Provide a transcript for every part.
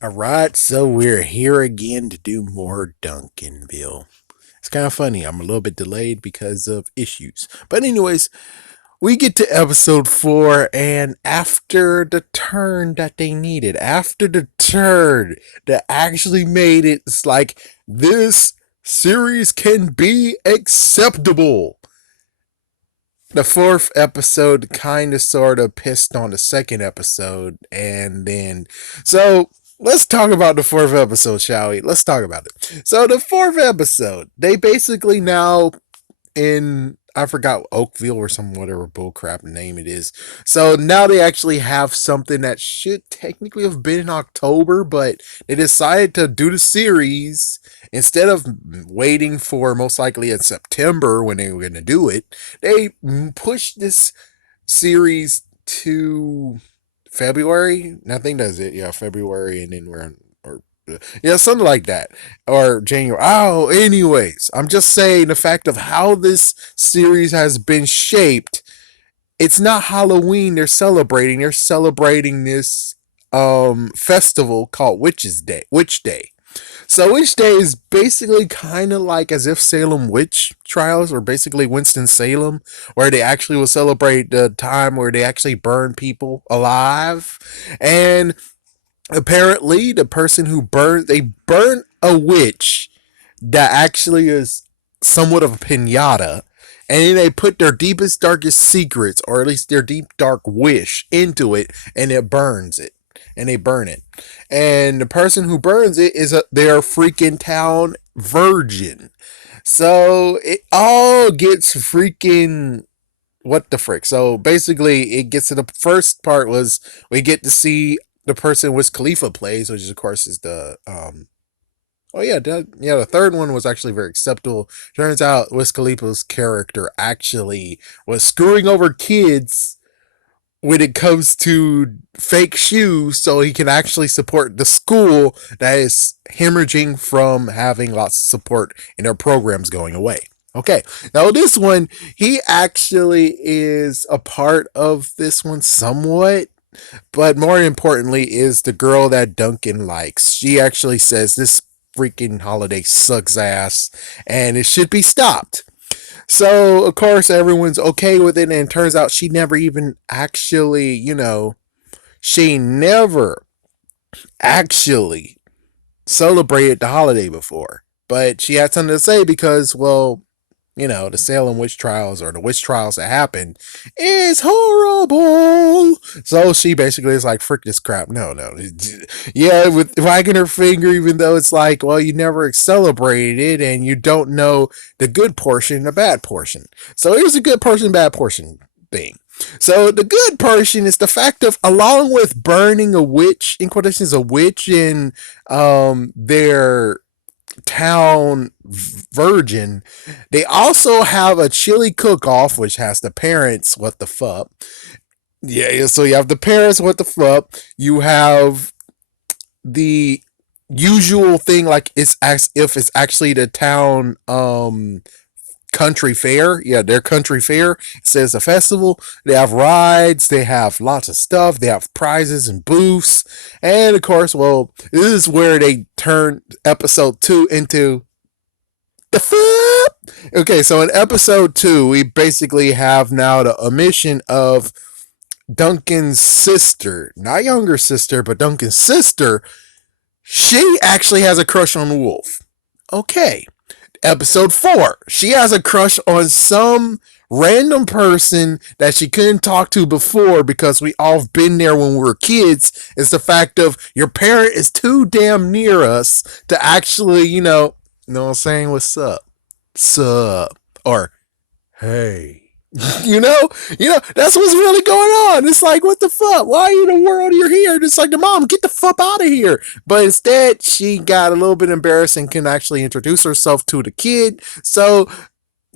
All right, so we're here again to do more Duncanville. It's kind of funny. I'm a little bit delayed because of issues. But, anyways, we get to episode 4, and after the turn that they needed, after the turn that actually made it, it's like this series can be acceptable. The fourth episode kind of sort of pissed on the second episode, and then so let's talk about the fourth episode, shall we? Let's talk about it. So the fourth episode, they basically now in I forgot Oakville or some whatever bullcrap name it is. So now they actually have something that should technically have been in October, but they decided to do the series instead of waiting for most likely in September when they were going to do it. They pushed this series to February. I think that's it. Yeah, February, and then we're on, or yeah, something like that, or January. Oh, anyways, I'm just saying the fact of how this series has been shaped. It's not Halloween. They're celebrating. They're celebrating this festival called Witch Day. So Witch Day is basically kind of like as if Salem witch trials or basically Winston Salem, where they actually will celebrate the time where they actually burn people alive. And apparently the person who they burn a witch that actually is somewhat of a pinata, and then they put their deepest darkest secrets, or at least their deep dark wish, into it, and it burns it, and they burn it, and the person who burns it is their freaking town virgin. So it all gets freaking what the frick. So basically, it gets to the first part was we get to see the person Wiz Khalifa plays, which of course is the oh yeah, the third one was actually very acceptable. Turns out Wiz Khalifa's character actually was screwing over kids when it comes to fake shoes, so he can actually support the school that is hemorrhaging from having lots of support in their programs going away. Okay, now this one, he actually is a part of this one somewhat, but more importantly is the girl that Duncan likes. She actually says this freaking holiday sucks ass and it should be stopped. So, of course, everyone's okay with it, and it turns out she never even actually, she never actually celebrated the holiday before. But she had something to say because, well, the Salem witch trials or the witch trials that happened is horrible. So she basically is like, frick this crap. No, no. Yeah, with wagging her finger, even though it's like, well, you never celebrated it and you don't know the good portion and the bad portion. So here's the good portion, bad portion thing. So the good portion is the fact of, along with burning a witch, in quotations, a witch in their town virgin, they also have a chili cook-off which has the parents what the fuck. Yeah, so you have the parents what the fuck, you have the usual thing like it's as if it's actually the town country fair. Yeah, their country fair. It says a festival. They have rides. They have lots of stuff. They have prizes and booths. And of course, well, this is where they turn episode 2 into the flip. Okay, so in episode 2, we basically have now the omission of Duncan's sister, not younger sister, but Duncan's sister. She actually has a crush on Wolf. Okay, episode 4, she has a crush on some random person that she couldn't talk to before because we all been there when we were kids. It's the fact of your parent is too damn near us to actually, know what I'm saying? What's up? Sup? Or, hey. That's what's really going on. It's like, what the fuck? Why in the world you're here? It's like, the mom, get the fuck out of here. But instead, she got a little bit embarrassed and can actually introduce herself to the kid. So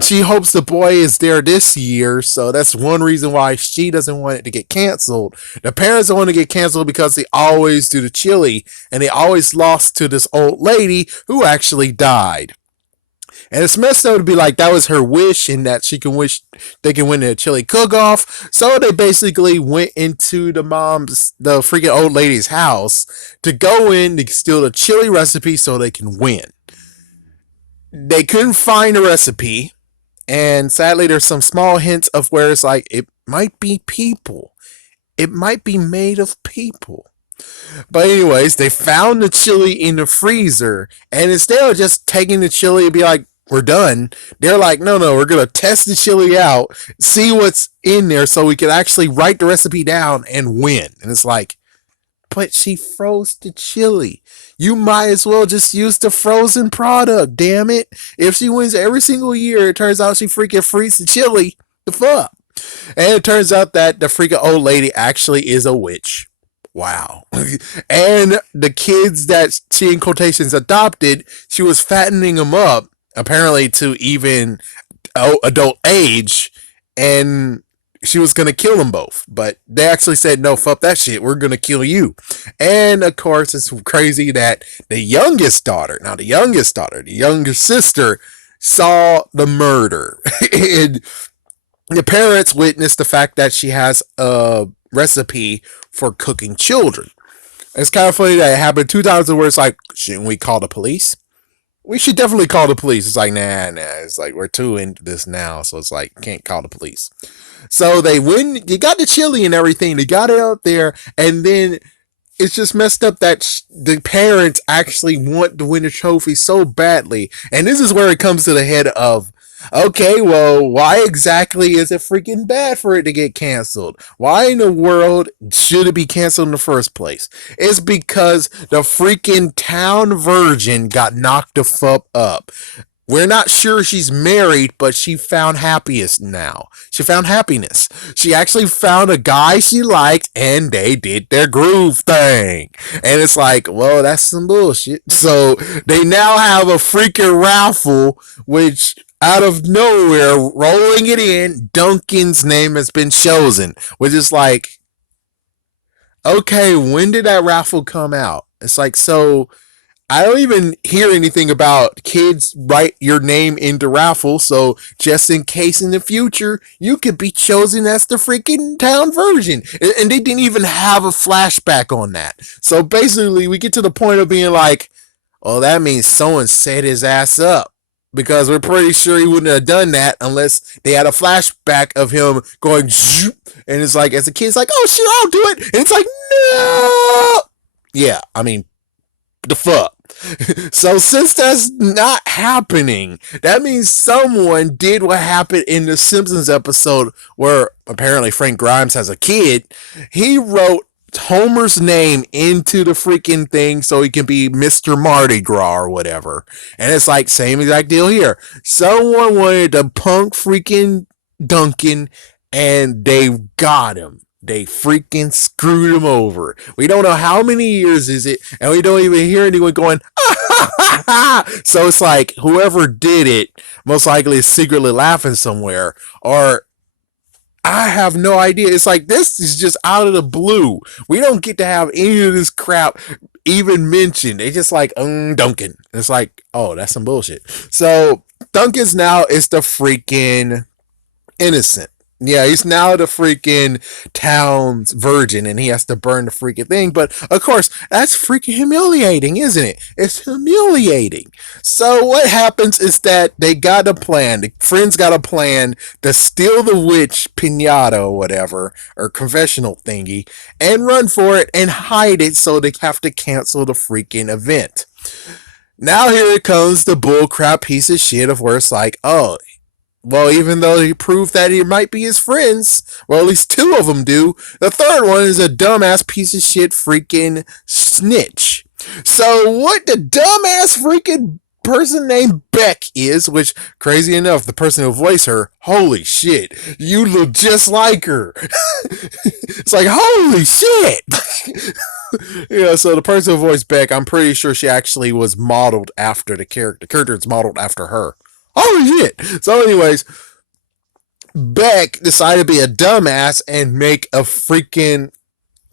she hopes the boy is there this year. So that's one reason why she doesn't want it to get canceled. The parents don't want to get canceled because they always do the chili, and they always lost to this old lady who actually died. And it's messed up to be like that was her wish and that she can wish they can win the chili cook off. So they basically went into the freaking old lady's house to go in to steal the chili recipe so they can win. They couldn't find a recipe. And sadly, there's some small hints of where it's like, it might be people. It might be made of people. But anyways, they found the chili in the freezer, and instead of just taking the chili and be like, we're done, they're like, no, we're gonna test the chili out, see what's in there, so we can actually write the recipe down and win. And it's like, but she froze the chili. You might as well just use the frozen product, damn it. If she wins every single year, it turns out she freaking freezes the chili. The fuck? And it turns out that the freaking old lady actually is a witch. Wow. And the kids that she in quotations adopted, she was fattening them up, apparently to even adult age, and she was going to kill them both. But they actually said, no, fuck that shit. We're going to kill you. And of course, it's crazy that the youngest daughter, the younger sister, saw the murder. And the parents witnessed the fact that she has a recipe for cooking children. It's kind of funny that it happened 2 times where it's like, shouldn't we call the police? We should definitely call the police. It's like, nah. It's like, we're too into this now. So it's like, can't call the police. So they win. You got the chili and everything. They got it out there. And then it's just messed up that the parents actually want to win the trophy so badly. And this is where it comes to the head of, okay, well, why exactly is it freaking bad for it to get canceled? Why in the world should it be canceled in the first place? It's because the freaking town virgin got knocked the fuck up. We're not sure she's married, but she found happiness now. She found happiness. She actually found a guy she liked, and they did their groove thing. And it's like, well, that's some bullshit. So they now have a freaking raffle, which out of nowhere, rolling it in, Duncan's name has been chosen, which is like, okay, when did that raffle come out? It's like, so I don't even hear anything about kids write your name into raffle, so just in case in the future, you could be chosen as the freaking town version. And they didn't even have a flashback on that. So basically, we get to the point of being like, well, that means someone set his ass up. Because we're pretty sure he wouldn't have done that unless they had a flashback of him going, and it's like, as a kid, it's like, oh shit, I'll do it. And it's like, no. Yeah, I mean, the fuck. So since that's not happening, that means someone did what happened in the Simpsons episode where apparently Frank Grimes has a kid. He wrote Homer's name into the freaking thing so he can be Mr. Mardi Gras or whatever. And it's like, same exact deal here. Someone wanted to punk freaking Duncan and they got him. They freaking screwed him over. We don't know how many years is it, and we don't even hear anyone going, ah, ha, ha, ha. So it's like whoever did it most likely is secretly laughing somewhere, or I have no idea. It's like this is just out of the blue. We don't get to have any of this crap even mentioned. They just like, Duncan. It's like, oh, that's some bullshit. So Duncan's now is the freaking innocent. Yeah, he's now the freaking town's virgin and he has to burn the freaking thing. But of course, that's freaking humiliating, isn't it? It's humiliating. So what happens is that they got a plan. The friends got a plan to steal the witch pinata or whatever, or confessional thingy, and run for it and hide it so they have to cancel the freaking event. Now here it comes the bullcrap piece of shit of where it's like, oh, well, even though he proved that he might be his friends, well, at least two of them do, the third one is a dumbass piece of shit freaking snitch. So what the dumbass freaking person named Beck is, which, crazy enough, the person who voiced her, holy shit, you look just like her. It's like, holy shit. Yeah, so the person who voiced Beck, I'm pretty sure she actually was modeled after the character. The character is modeled after her. Oh shit! So anyways, Beck decided to be a dumbass and make a freaking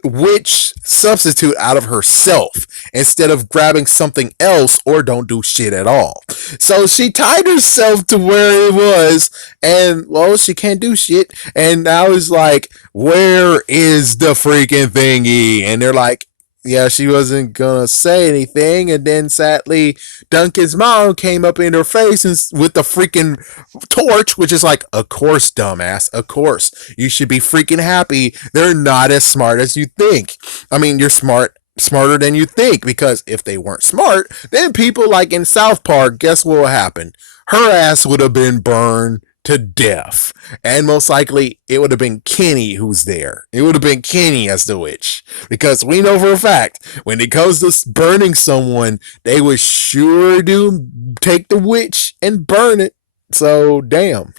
witch substitute out of herself instead of grabbing something else or don't do shit at all. So she tied herself to where it was, and well, she can't do shit. And I was like, where is the freaking thingy? And they're like, yeah, she wasn't gonna say anything, and then sadly, Duncan's mom came up in her face and with the freaking torch, which is like, of course, dumbass, of course, you should be freaking happy. They're not as smart as you think. I mean, you're smarter than you think, because if they weren't smart, then people like in South Park, guess what would happen? Her ass would have been burned to death. And most likely it would have been Kenny who's there. It would have been Kenny as the witch. Because we know for a fact, when it comes to burning someone, they would sure do take the witch and burn it. So, damn.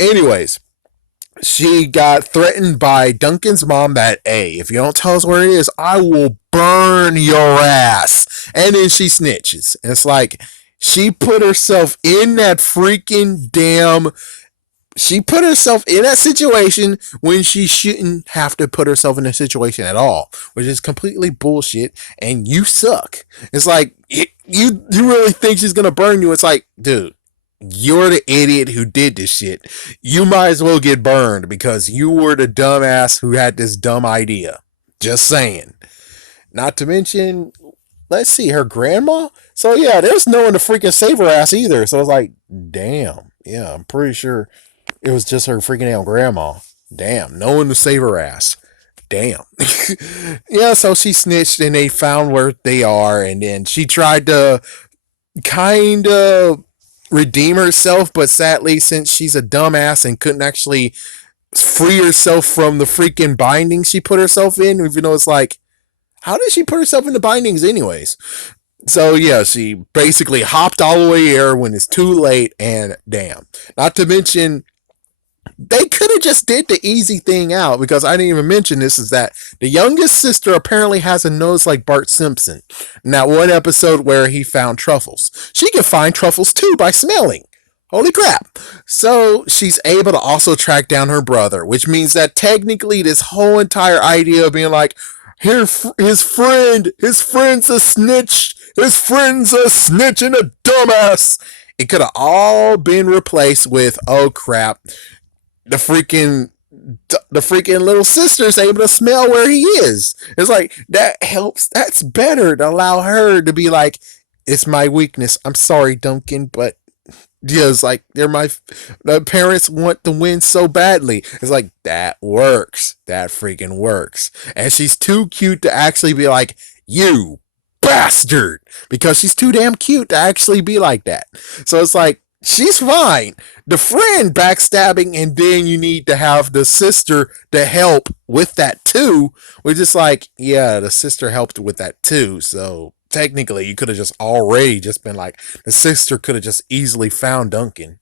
Anyways, she got threatened by Duncan's mom that, hey, if you don't tell us where it is, I will burn your ass. And then she snitches. And it's like, she put herself in that freaking damn. She put herself in that situation when she shouldn't have to put herself in a situation at all, which is completely bullshit. And you suck. It's like, you really think she's gonna burn you? It's like, dude, you're the idiot who did this shit. You might as well get burned because you were the dumbass who had this dumb idea. Just saying. Not to mention, let's see, her grandma? So yeah, there's no one to freaking save her ass either. So I was like, damn. Yeah, I'm pretty sure it was just her freaking damn grandma. Damn, no one to save her ass. Damn. Yeah, so she snitched and they found where they are, and then she tried to kind of redeem herself, but sadly, since she's a dumbass and couldn't actually free herself from the freaking bindings she put herself in, even though it's like, how did she put herself in the bindings anyways? So yeah, she basically hopped all the way here when it's too late, and damn. Not to mention, they could have just did the easy thing out, because I didn't even mention this, is that the youngest sister apparently has a nose like Bart Simpson. In that one episode where he found truffles, she can find truffles too by smelling. Holy crap. So she's able to also track down her brother, which means that technically this whole entire idea of being like, here, his friend's a snitch, his friend's a snitch and a dumbass, it could have all been replaced with, oh crap, the freaking little sister's able to smell where he is. It's like, that helps. That's better to allow her to be like, it's my weakness. I'm sorry, Duncan, but yeah, it's like, the parents want to win so badly. It's like, that works. That freaking works. And she's too cute to actually be like, you bastard, because she's too damn cute to actually be like that. So it's like, she's fine. The friend backstabbing, and then you need to have the sister to help with that too. Which is like, yeah, the sister helped with that too. So technically, you could have just already just been like, the sister could have just easily found Duncan.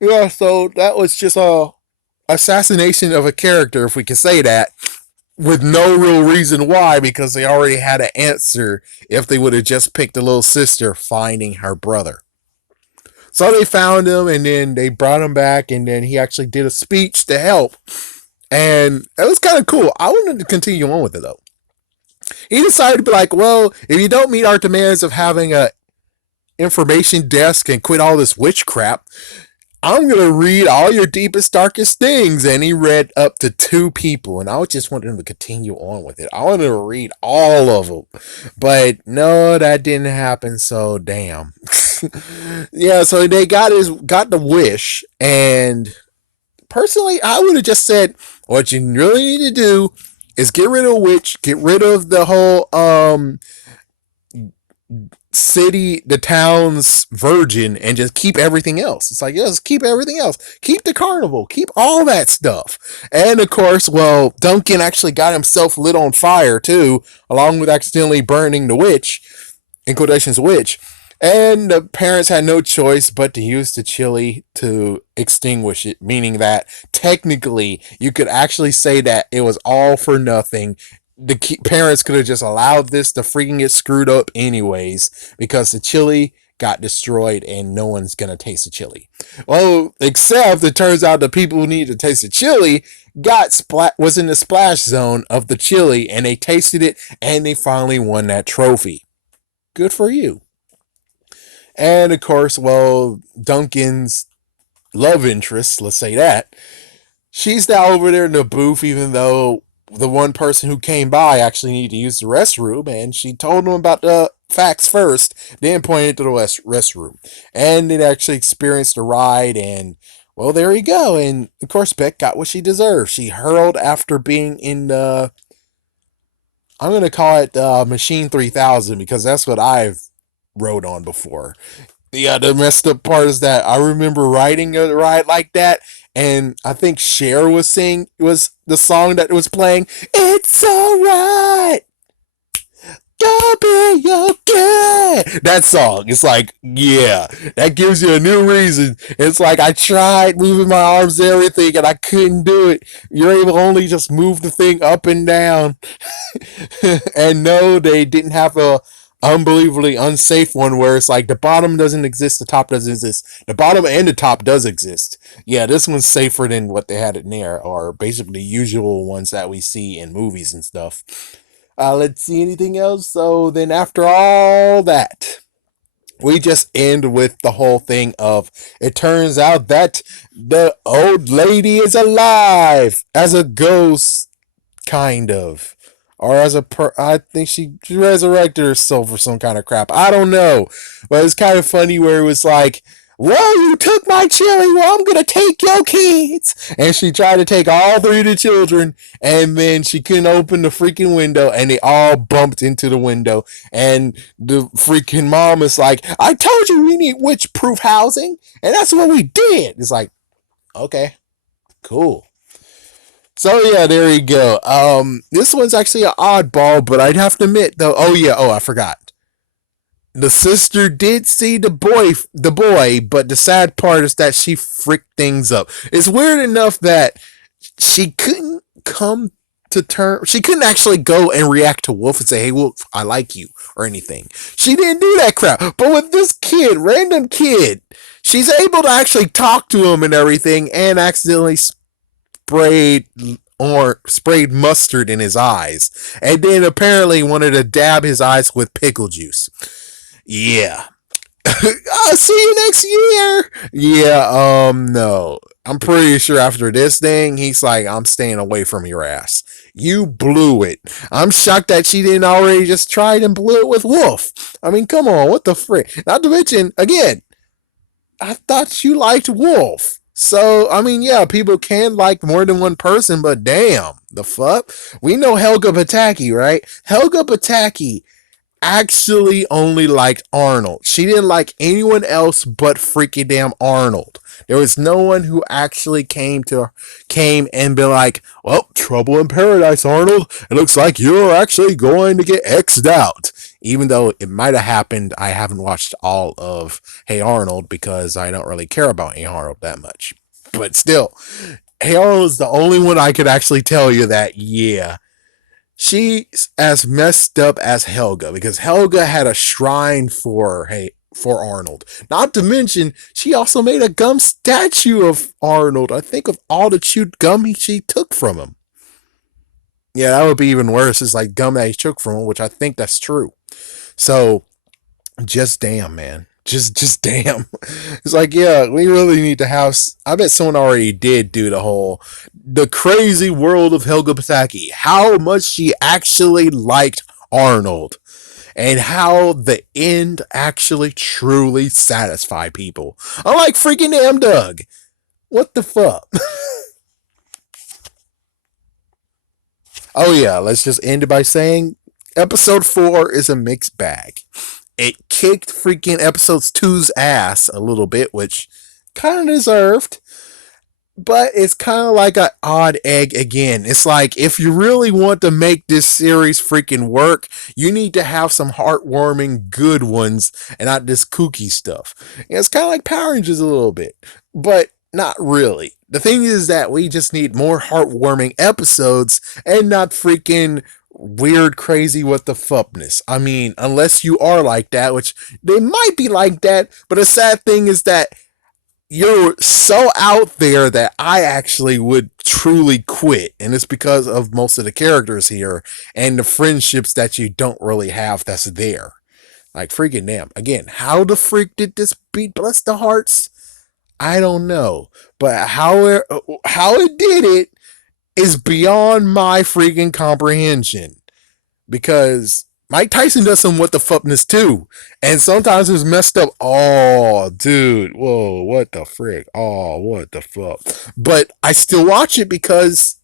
Yeah, so that was just a assassination of a character, if we can say that, with no real reason why, because they already had an answer if they would have just picked the little sister finding her brother. So they found him, and then they brought him back, and then he actually did a speech to help. And it was kind of cool. I wanted to continue on with it, though. He decided to be like, well, if you don't meet our demands of having a information desk and quit all this witch crap, I'm going to read all your deepest, darkest things. And he read up to 2 people, and I just wanted him to continue on with it. I wanted to read all of them. But no, that didn't happen, so damn. Yeah, so they got the wish, and personally, I would have just said, what you really need to do is get rid of witch, get rid of the whole city, the town's virgin, and just keep everything else. It's like, yes, keep everything else. Keep the carnival. Keep all that stuff. And of course, well, Duncan actually got himself lit on fire too, along with accidentally burning the witch, in quotations, witch. And the parents had no choice but to use the chili to extinguish it, meaning that technically you could actually say that it was all for nothing. The parents could have just allowed this to freaking get screwed up anyways, because the chili got destroyed and no one's gonna taste the chili. Well, except it turns out the people who need to taste the chili was in the splash zone of the chili and they tasted it and they finally won that trophy. Good for you. And of course, well, Duncan's love interest, let's say that, she's now over there in the booth, even though the one person who came by actually needed to use the restroom, and she told him about the facts first, then pointed to the restroom. And it actually experienced a ride, and well, there you go. And of course, Beck got what she deserved. She hurled after being in the, I'm going to call it Machine 3000 because that's what I've rode on before. Yeah, the messed up part is that I remember riding a ride like that, and I think Cher was the song that was playing. It's alright, gonna be okay. That song, it's like, yeah, that gives you a new reason. It's like I tried moving my arms and everything, and I couldn't do it. You're able to only just move the thing up and down. And no, they didn't have a unbelievably unsafe one where it's like the bottom doesn't exist, the top doesn't exist. The bottom and the top does exist. Yeah, this one's safer than what they had in there, or basically usual ones that we see in movies and stuff. Let's see anything else. So then after all that, we just end with the whole thing of it turns out that the old lady is alive as a ghost, kind of, or as I think she resurrected herself or some kind of crap. I don't know, but it's kind of funny where it was like, well, you took my chili, well, I'm gonna take your kids. And she tried to take all three of the children, and then she couldn't open the freaking window, and they all bumped into the window. And the freaking mom is like, I told you we need witch-proof housing, and that's what we did. It's like, okay, cool. So yeah, there you go. This one's actually an oddball, but I'd have to admit though. Oh yeah, I forgot. The sister did see the boy, but the sad part is that she freaked things up. It's weird enough that she couldn't come to term. She couldn't actually go and react to Wolf and say, "Hey, Wolf, I like you," or anything. She didn't do that crap. But with this kid, random kid, she's able to actually talk to him and everything, and accidentally sprayed sprayed mustard in his eyes, and then apparently wanted to dab his eyes with pickle juice. Yeah. I'll see you next year. Yeah, no. I'm pretty sure after this thing, he's like, I'm staying away from your ass. You blew it. I'm shocked that she didn't already just try it and blew it with Wolf. I mean, come on, what the frick? Not to mention, again, I thought you liked Wolf. So, I mean, yeah, people can like more than one person, but damn, the fuck? We know Helga Pataki, right? Helga Pataki actually only liked Arnold. She didn't like anyone else but freaking damn Arnold. There was no one who actually came and be like, well, trouble in paradise, Arnold. It looks like you're actually going to get X'd out. Even though it might have happened, I haven't watched all of Hey Arnold because I don't really care about Hey Arnold that much. But still, Hey Arnold is the only one I could actually tell you that, yeah, she's as messed up as Helga, because Helga had a shrine for Arnold. Not to mention, she also made a gum statue of Arnold. I think of all the chewed gum she took from him. Yeah, that would be even worse. It's like gum that he took from him, which I think that's true. So, just damn, man. Just damn. It's like, yeah, we really need to have. I bet someone already did do the crazy world of Helga Pataki. How much she actually liked Arnold, and how the end actually truly satisfied people. Unlike freaking damn Doug. What the fuck? Oh yeah, let's just end it by saying episode 4 is a mixed bag. It kicked freaking episodes two's ass a little bit, which kind of deserved. But it's kind of like an odd egg again. It's like, if you really want to make this series freaking work, you need to have some heartwarming good ones and not this kooky stuff. And it's kind of like Power Rangers a little bit, but not really. The thing is that we just need more heartwarming episodes and not freaking weird, crazy, what the fuckness. I mean, unless you are like that, which they might be like that, but the sad thing is that you're so out there that I actually would truly quit. And it's because of most of the characters here and the friendships that you don't really have that's there. Like freaking damn. Again, how the freak did this beat Bless the Hearts? I don't know. But how it did it is beyond my freaking comprehension. Because Mike Tyson does some what the fuckness too. And sometimes it's messed up. Oh, dude. Whoa, what the frick? Oh, what the fuck? But I still watch it because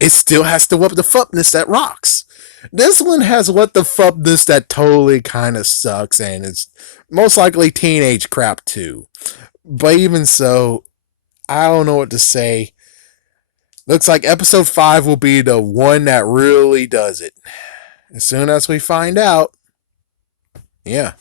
it still has the what the fuckness that rocks. This one has what the fuckness that totally kind of sucks, and it's most likely teenage crap too. But even so, I don't know what to say. Looks like episode 5 will be the one that really does it. As soon as we find out, yeah.